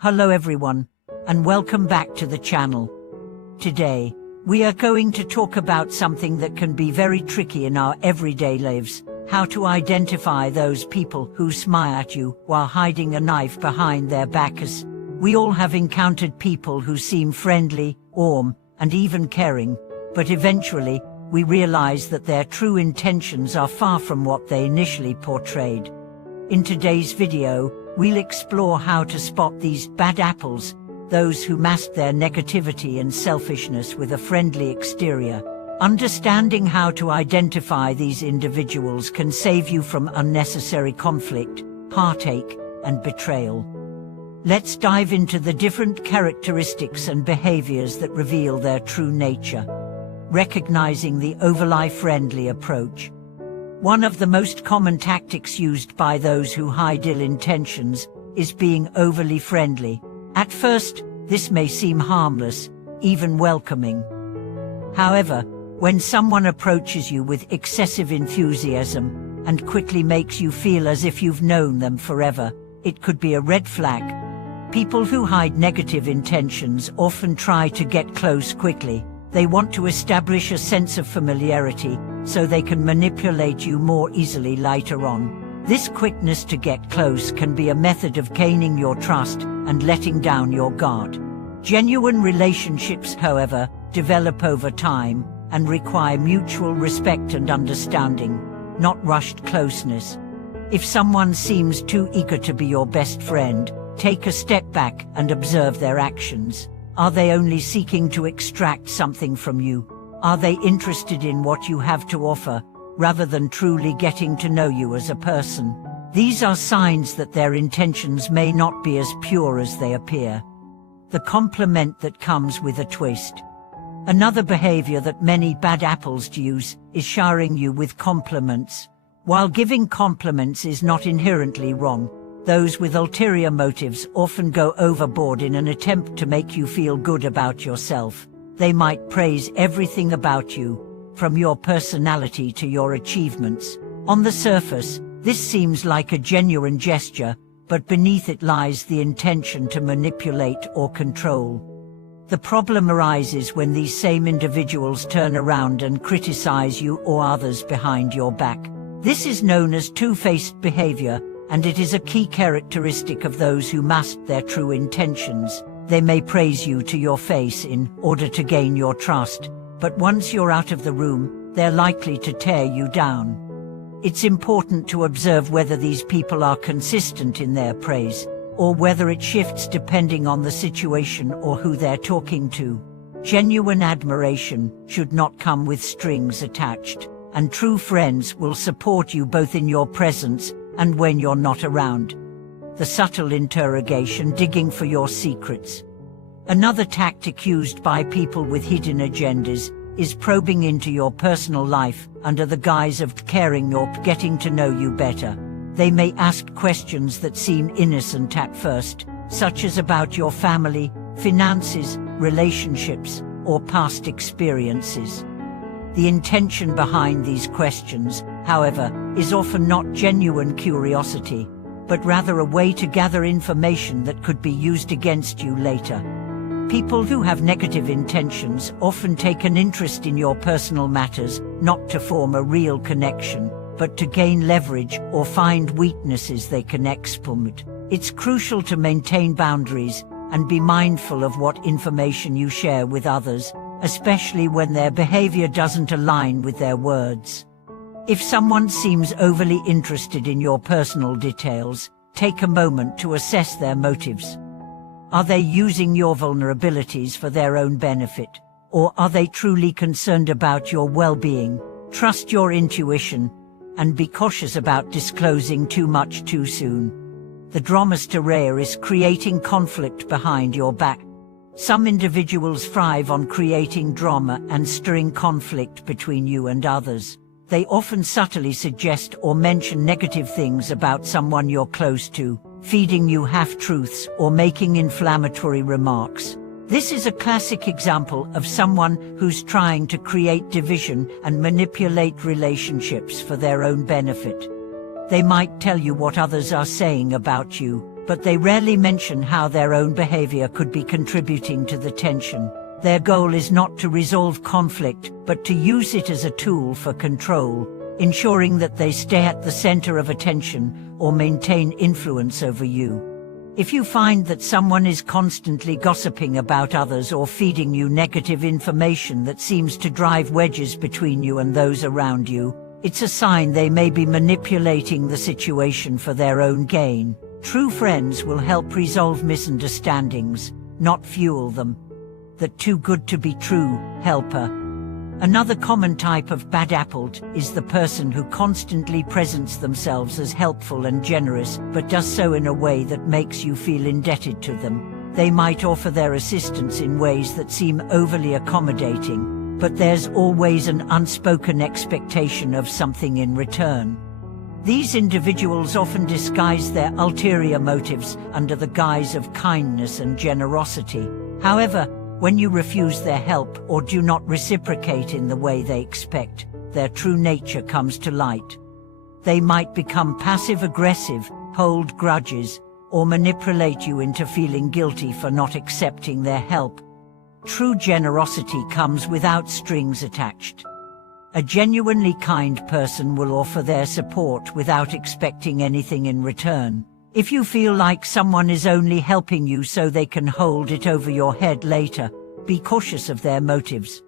Hello everyone, and welcome back to the channel. Today, we are going to talk about something that can be very tricky in our everyday lives: how to identify those people who smile at you while hiding a knife behind their backs. We all have encountered people who seem friendly, warm, and even caring, but eventually, we realize that their true intentions are far from what they initially portrayed. In today's video, we'll explore how to spot these bad apples, those who mask their negativity and selfishness with a friendly exterior. Understanding how to identify these individuals can save you from unnecessary conflict, heartache, and betrayal. Let's dive into the different characteristics and behaviors that reveal their true nature. Recognizing the overly friendly approach. One of the most common tactics used by those who hide ill intentions is being overly friendly. At first, this may seem harmless, even welcoming. However, when someone approaches you with excessive enthusiasm and quickly makes you feel as if you've known them forever, it could be a red flag. People who hide negative intentions often try to get close quickly. They want to establish a sense of familiarity so they can manipulate you more easily later on. This quickness to get close can be a method of gaining your trust and letting down your guard. Genuine relationships, however, develop over time and require mutual respect and understanding, not rushed closeness. If someone seems too eager to be your best friend, take a step back and observe their actions. Are they only seeking to extract something from you? Are they interested in what you have to offer, rather than truly getting to know you as a person? These are signs that their intentions may not be as pure as they appear. The compliment that comes with a twist. Another behavior that many bad apples use is showering you with compliments. While giving compliments is not inherently wrong, those with ulterior motives often go overboard in an attempt to make you feel good about yourself. They might praise everything about you, from your personality to your achievements. On the surface, this seems like a genuine gesture, but beneath it lies the intention to manipulate or control. The problem arises when these same individuals turn around and criticize you or others behind your back. This is known as two-faced behavior, and it is a key characteristic of those who mask their true intentions. They may praise you to your face in order to gain your trust, but once you're out of the room, they're likely to tear you down. It's important to observe whether these people are consistent in their praise, or whether it shifts depending on the situation or who they're talking to. Genuine admiration should not come with strings attached, and true friends will support you both in your presence and when you're not around. The subtle interrogation, digging for your secrets. Another tactic used by people with hidden agendas is probing into your personal life under the guise of caring or getting to know you better. They may ask questions that seem innocent at first, such as about your family, finances, relationships, or past experiences. The intention behind these questions, however, is often not genuine curiosity, but rather a way to gather information that could be used against you later. People who have negative intentions often take an interest in your personal matters, not to form a real connection, but to gain leverage or find weaknesses they can exploit. It's crucial to maintain boundaries and be mindful of what information you share with others, especially when their behavior doesn't align with their words. If someone seems overly interested in your personal details, take a moment to assess their motives. Are they using your vulnerabilities for their own benefit, or are they truly concerned about your well-being? Trust your intuition, and be cautious about disclosing too much too soon. The dramaster is creating conflict behind your back. Some individuals thrive on creating drama and stirring conflict between you and others. They often subtly suggest or mention negative things about someone you're close to, feeding you half-truths or making inflammatory remarks. This is a classic example of someone who's trying to create division and manipulate relationships for their own benefit. They might tell you what others are saying about you, but they rarely mention how their own behavior could be contributing to the tension. Their goal is not to resolve conflict, but to use it as a tool for control, ensuring that they stay at the center of attention or maintain influence over you. If you find that someone is constantly gossiping about others or feeding you negative information that seems to drive wedges between you and those around you, it's a sign they may be manipulating the situation for their own gain. True friends will help resolve misunderstandings, not fuel them. The too good to be true helper. Another common type of bad apple is the person who constantly presents themselves as helpful and generous, but does so in a way that makes you feel indebted to them. They might offer their assistance in ways that seem overly accommodating, but there's always an unspoken expectation of something in return. These individuals often disguise their ulterior motives under the guise of kindness and generosity. However, when you refuse their help or do not reciprocate in the way they expect, their true nature comes to light. They might become passive-aggressive, hold grudges, or manipulate you into feeling guilty for not accepting their help. True generosity comes without strings attached. A genuinely kind person will offer their support without expecting anything in return. If you feel like someone is only helping you so they can hold it over your head later, be cautious of their motives.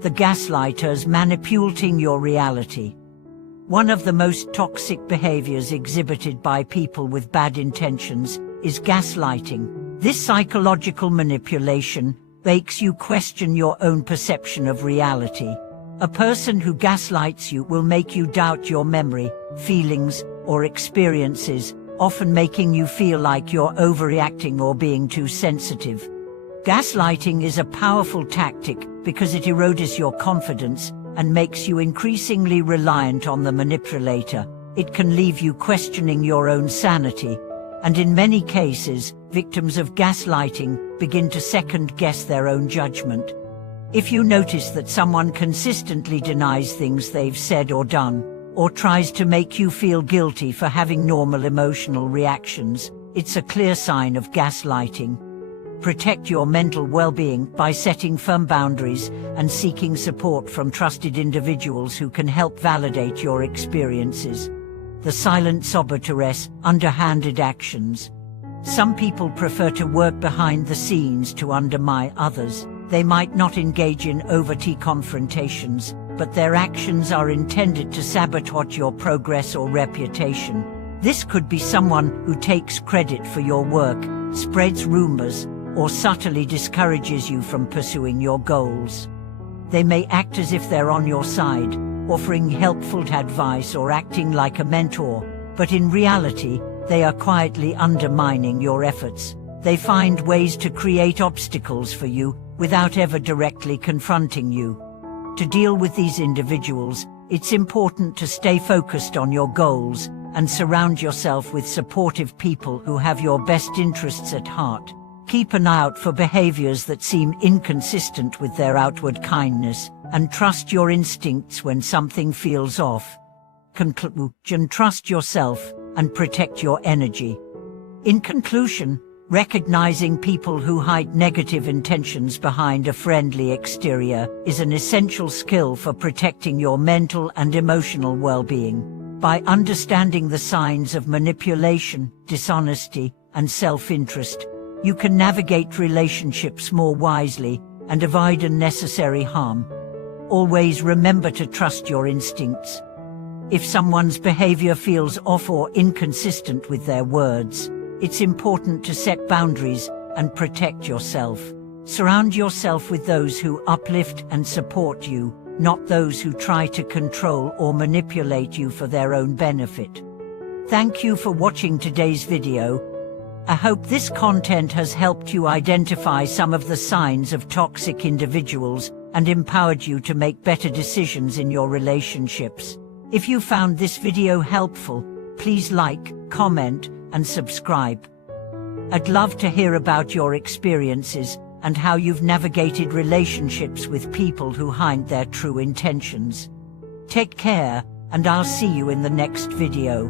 The gaslighters manipulating your reality. One of the most toxic behaviors exhibited by people with bad intentions is gaslighting. This psychological manipulation makes you question your own perception of reality. A person who gaslights you will make you doubt your memory, feelings, or experiences, often making you feel like you're overreacting or being too sensitive. Gaslighting is a powerful tactic because it erodes your confidence and makes you increasingly reliant on the manipulator. It can leave you questioning your own sanity, and in many cases, victims of gaslighting begin to second-guess their own judgment. If you notice that someone consistently denies things they've said or done, or tries to make you feel guilty for having normal emotional reactions, it's a clear sign of gaslighting. Protect your mental well-being by setting firm boundaries and seeking support from trusted individuals who can help validate your experiences. The silent saboteur, underhanded actions. Some people prefer to work behind the scenes to undermine others. They might not engage in overt confrontations, but their actions are intended to sabotage your progress or reputation. This could be someone who takes credit for your work, spreads rumors, or subtly discourages you from pursuing your goals. They may act as if they're on your side, offering helpful advice or acting like a mentor, but in reality, they are quietly undermining your efforts. They find ways to create obstacles for you without ever directly confronting you. To deal with these individuals, it's important to stay focused on your goals and surround yourself with supportive people who have your best interests at heart. Keep an eye out for behaviors that seem inconsistent with their outward kindness, and trust your instincts when something feels off. Conclusion: trust yourself and protect your energy. In conclusion, recognizing people who hide negative intentions behind a friendly exterior is an essential skill for protecting your mental and emotional well-being. By understanding the signs of manipulation, dishonesty, and self-interest, you can navigate relationships more wisely and avoid unnecessary harm. Always remember to trust your instincts. If someone's behavior feels off or inconsistent with their words, it's important to set boundaries and protect yourself. Surround yourself with those who uplift and support you, not those who try to control or manipulate you for their own benefit. Thank you for watching today's video. I hope this content has helped you identify some of the signs of toxic individuals and empowered you to make better decisions in your relationships. If you found this video helpful, please like, comment, and subscribe. I'd love to hear about your experiences and how you've navigated relationships with people who hide their true intentions. Take care, and I'll see you in the next video.